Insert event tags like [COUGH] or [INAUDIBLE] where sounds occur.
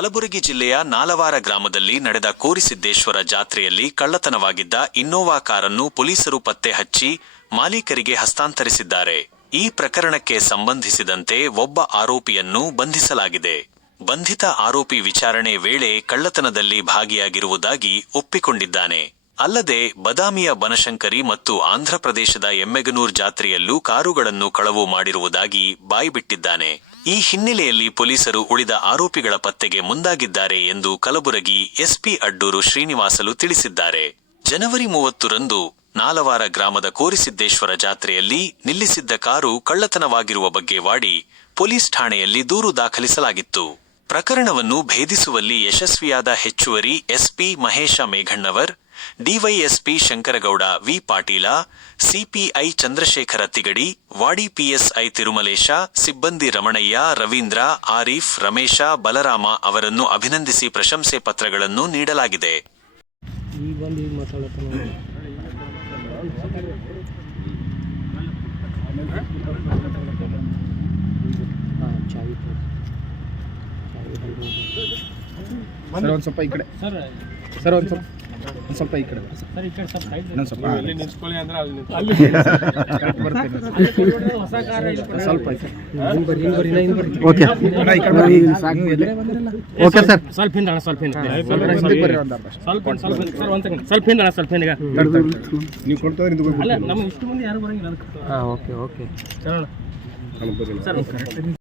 ಕಲಬುರಗಿ ಜಿಲ್ಲೆಯ ನಾಲವಾರ ಗ್ರಾಮದಲ್ಲಿ ನಡೆದ ಕೋರಿಸಿದ್ದೇಶ್ವರ ಜಾತ್ರೆಯಲ್ಲಿ ಕಳ್ಳತನವಾಗಿದ್ದ ಇನ್ನೋವಾ ಕಾರನ್ನು ಪೊಲೀಸರು ಪತ್ತೆ ಹಚ್ಚಿ ಮಾಲೀಕರಿಗೆ ಹಸ್ತಾಂತರಿಸಿದ್ದಾರೆ. ಈ ಪ್ರಕರಣಕ್ಕೆ ಸಂಬಂಧಿಸಿದಂತೆ ಒಬ್ಬ ಆರೋಪಿಯನ್ನು ಬಂಧಿಸಲಾಗಿದೆ. ಬಂಧಿತ ಆರೋಪಿ ವಿಚಾರಣೆ ವೇಳೆ ಕಳ್ಳತನದಲ್ಲಿ ಭಾಗಿಯಾಗಿರುವುದಾಗಿ ಒಪ್ಪಿಕೊಂಡಿದ್ದಾನೆ. ಅಲ್ಲದೆ ಬದಾಮಿಯ ಬನಶಂಕರಿ ಮತ್ತು ಆಂಧ್ರಪ್ರದೇಶದ ಎಮ್ಮೆಗನೂರ್ ಜಾತ್ರೆಯಲ್ಲೂ ಕಾರುಗಳನ್ನು ಕಳವು ಮಾಡಿರುವುದಾಗಿ ಬಾಯ್ಬಿಟ್ಟಿದ್ದಾನೆ ಈ ಹಿನ್ನೆಲೆಯಲ್ಲಿ ಪೊಲೀಸರು ಉಳಿದ ಆರೋಪಿಗಳ ಪತ್ತೆಗೆ ಮುಂದಾಗಿದ್ದಾರೆ ಎಂದು ಕಲಬುರಗಿ ಎಸ್ಪಿ ಅಡ್ಡೂರು ಶ್ರೀನಿವಾಸಲು ತಿಳಿಸಿದ್ದಾರೆ. ಜನವರಿ ಮೂವತ್ತರಂದು ನಾಲವಾರ ಗ್ರಾಮದ ಕೋರಿಸಿದ್ದೇಶ್ವರ ಜಾತ್ರೆಯಲ್ಲಿ ನಿಲ್ಲಿಸಿದ್ದ ಕಾರು ಕಳ್ಳತನವಾಗಿರುವ ಬಗ್ಗೆ ವಾಡಿ ಪೊಲೀಸ್ ಠಾಣೆಯಲ್ಲಿ ದೂರು ದಾಖಲಿಸಲಾಗಿತ್ತು. ಪ್ರಕರಣವನ್ನು ಭೇದಿಸುವಲ್ಲಿ ಯಶಸ್ವಿಯಾದ ಹೆಚ್ಚುವರಿ SP Mahesha Meghannavar, DYSP Shankaragouda V Patil, CPI Chandrashekhar Tigadi, Wadi PSI Tirumalesh, ಸಿಬ್ಬಂದಿ ರಮಣಯ್ಯ, ರವೀಂದ್ರ, ಆರೀಫ್, ರಮೇಶ, ಬಲರಾಮ ಅವರನ್ನು ಅಭಿನಂದಿಸಿ ಪ್ರಶಂಸೆ ಪತ್ರಗಳನ್ನು ನೀಡಲಾಗಿದೆ. ಸರ್ ಒಂದು ಸ್ವಲ್ಪ ಈ ಕಡೆ. ಸರ್ ಸರ್ ಒಂದು ಸ್ವಲ್ಪ ಒಂದು ಸ್ವಲ್ಪ ಈ ಕಡೆ. ಬರ್ರಿ ಸರ್ ಈ ಕಡೆ ಸ್ವಲ್ಪ ಇನ್ನೊಂದು ಸ್ವಲ್ಪ ಅಲ್ಲಿ ಕರೆಕ್ಟ್ [LAUGHS] ಬರ್ತೇನೆ. ಸ್ವಲ್ಪ ಓಕೆ. ಸರ್ ಸ್ವಲ್ಪ ಹಿಂದಣ ಸ್ವಲ್ಪ ಹಿಂದ. ಸ್ವಲ್ಪ ಸ್ವಲ್ಪ. ಸರ್ ಒಂದ್ ಸೆಕೆಂಡ್ ಸ್ವಲ್ಪ ಹಿಂದಣ ಸ್ವಲ್ಪ ಹಿಂದಗ. ನೀವು ಕೊಡ್ತವ್ರೆ ಇದು ಅಲ್ಲ ನಮ್ಗೆ ಇಷ್ಟು ಮಂದಿ ಯಾರು ಬರಂಗಿಲ್ಲ ಅದಕ್ಕೆ. ಹಾಂ ಓಕೆ ಓಕೆ. Sir sir